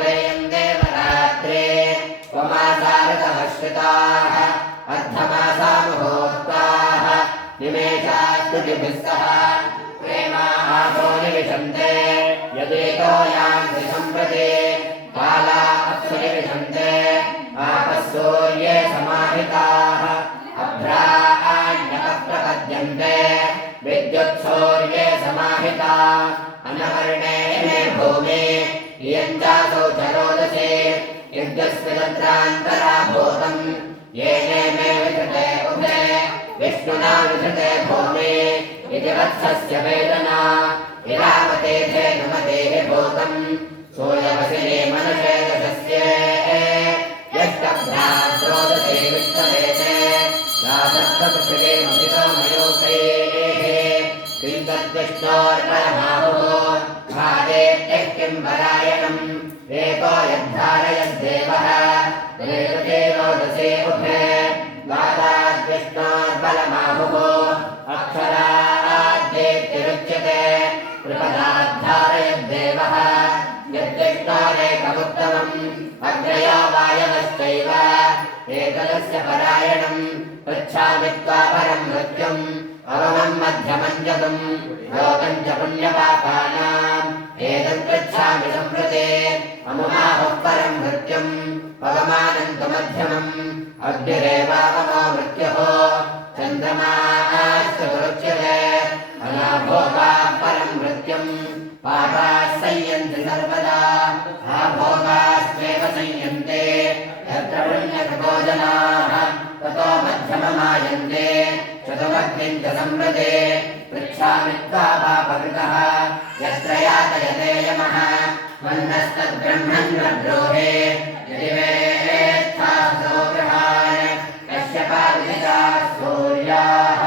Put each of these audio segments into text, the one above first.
त्वेयं देवरात्रे त्वमासारतमश्रिताः अर्धमासा मुहूर्ताः निमेषास्तुतिभिः सह प्रेमासो निविशन्ते यदेतो यान्ति सम्प्रति काला अप्सु निविशन्ते आपः सूर्ये समाहिताः अभ्राण्यकः प्रपद्यन्ते विद्युत्सूर्ये समाहिता अनवर्णेने भूमि इयं चासौ चरोदसे यज्ञस्मिदत्रान्तरा भूतम् येने मे विधते उभे विष्णुना विधते भूमि इति वत्सस्य वेदना इरावते धेनुमतेः भूतम् सूर्यवसिने मनसे दशस्ये यष्टभ्रात्रोदसे विष्णवेते राधस्तपृथिवे महितो मयोकैः किं तद्विष्णोर्परमाहुः भावेत्यः किं परायणम् एको यद्धारयद्देवः रेतुते रोदसे उभे गाताद्विष्णोर्बलमाहुः अक्षराद्येत्युच्यते त्रिपदाद्धारयद्देवः यद्विष्णोरेकमुत्तमम् अग्रयो वायवश्चैव एतदस्य परायणम् पृच्छामि त्वापरम् मृत्युम् अवमम् मध्यमम् जगम् लोकम् च पुण्यपापानाम् एतत् पृच्छामि सम्प्रते अमुमाहुः परम् मृत्युम् पवमानम् तु मध्यमम् अग्निरेवावमो मृत्युः चन्द्रमाश्च दुरुच्यते अनाभोगाः परम् मृत्युम् पापाः संयन्ति सर्वदा आभोगास्त्वेव संयन्ते यत्र पुण्यकृतो जनाः ततो मध्यममायन्ते चतुमग्निम् च संव्रते पृच्छामि त्वा पापकृतः यत्र यातयते यमः मन्नस्तद्ब्रह्मण्यब्रूहे यदि वेत्थासो गृहान् कश्यपादिताः सूर्याः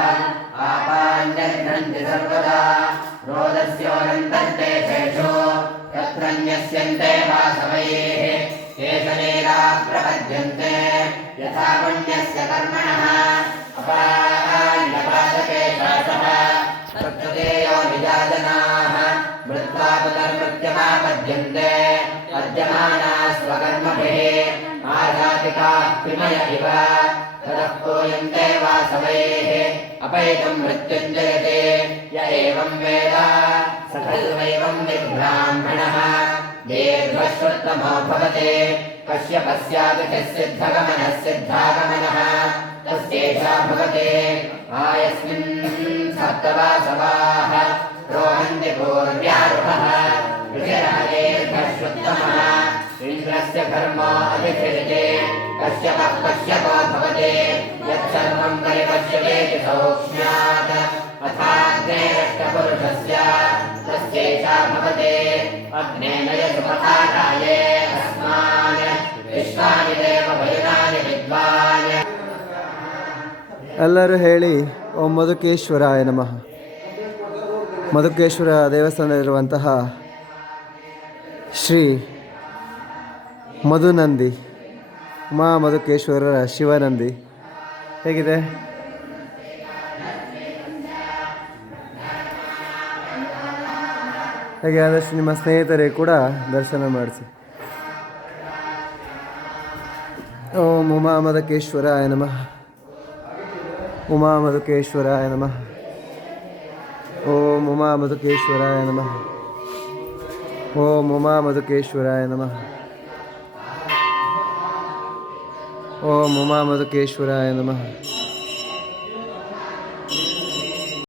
आपाञ्जघ्नन्ति सर्वदा रोदस्योऽनन्तर्देशेषु तत्र न्यस्यन्ते वासवैः एष लीलाः प्रपद्यन्ते यथा पुण्यस्य कर्मणः अपाण्यपादके शासः तत्तदेयो निजाजनाः मृत्वा पुनर्मृत्युमापद्यन्ते पद्यमानाः स्वकर्मभिः आजातिकाः विमय इव ततः पूयन्ते वासवैः अपैतं मृत्युञ्जयते य एवं वेद स खल्वैवं विब्राह्मणः दीर्घश्रुतमो भवते कश्यपस्यादिः सिद्धगमनः सिद्धागमनः तस्यैषा भवते आयस्मिन् सप्तवासवाः रोहन्ति पूर्व्यारुहः ऋषिराजेर्घश्रुतमः इन्द्रस्य कर्मो अभिषिजते कश्यपः पश्यपो भवते यत्सर्वं परिपश्यते सौक्ष्म्यात् अथाग्नेरष्टपुरुषस्य तस्यैषा भवते अग्नेन यशुपथाराये अस्मान् विश्वानि देव भजनानि विद्वान् ಎಲ್ಲರೂ ಹೇಳಿ ಓಂ ಮಧುಕೇಶ್ವರಾಯ ನಮಃ. ಮಧುಕೇಶ್ವರ ದೇವಸ್ಥಾನದಲ್ಲಿರುವಂತಹ ಶ್ರೀ ಮಧುನಂದಿ ಉಮಾ ಮಧುಕೇಶ್ವರರ ಶಿವನಂದಿ ಹೇಗಿದೆ? ಹಾಗೆ ಆದಷ್ಟು ನಿಮ್ಮ ಸ್ನೇಹಿತರಿಗೆ ಕೂಡ ದರ್ಶನ ಮಾಡಿಸಿ. ಓಂ ಉಮಾ ಮಧುಕೇಶ್ವರಾಯ ನಮಃ. ಉಮಾ ಮಧುಕೇಶ್ವರಾಯ ನಮಃ. ಓಂ ಉಮಾ ಮಧುಕೇಶ್ವರಾಯ ನಮಃ. ಓಂ ಉಮಾ ಮಧುಕೇಶ್ವರಾಯ ನಮಃ. ಓಂ ಉಮಾ ಮಧುಕೇಶ್ವರಾಯ ನಮಃ.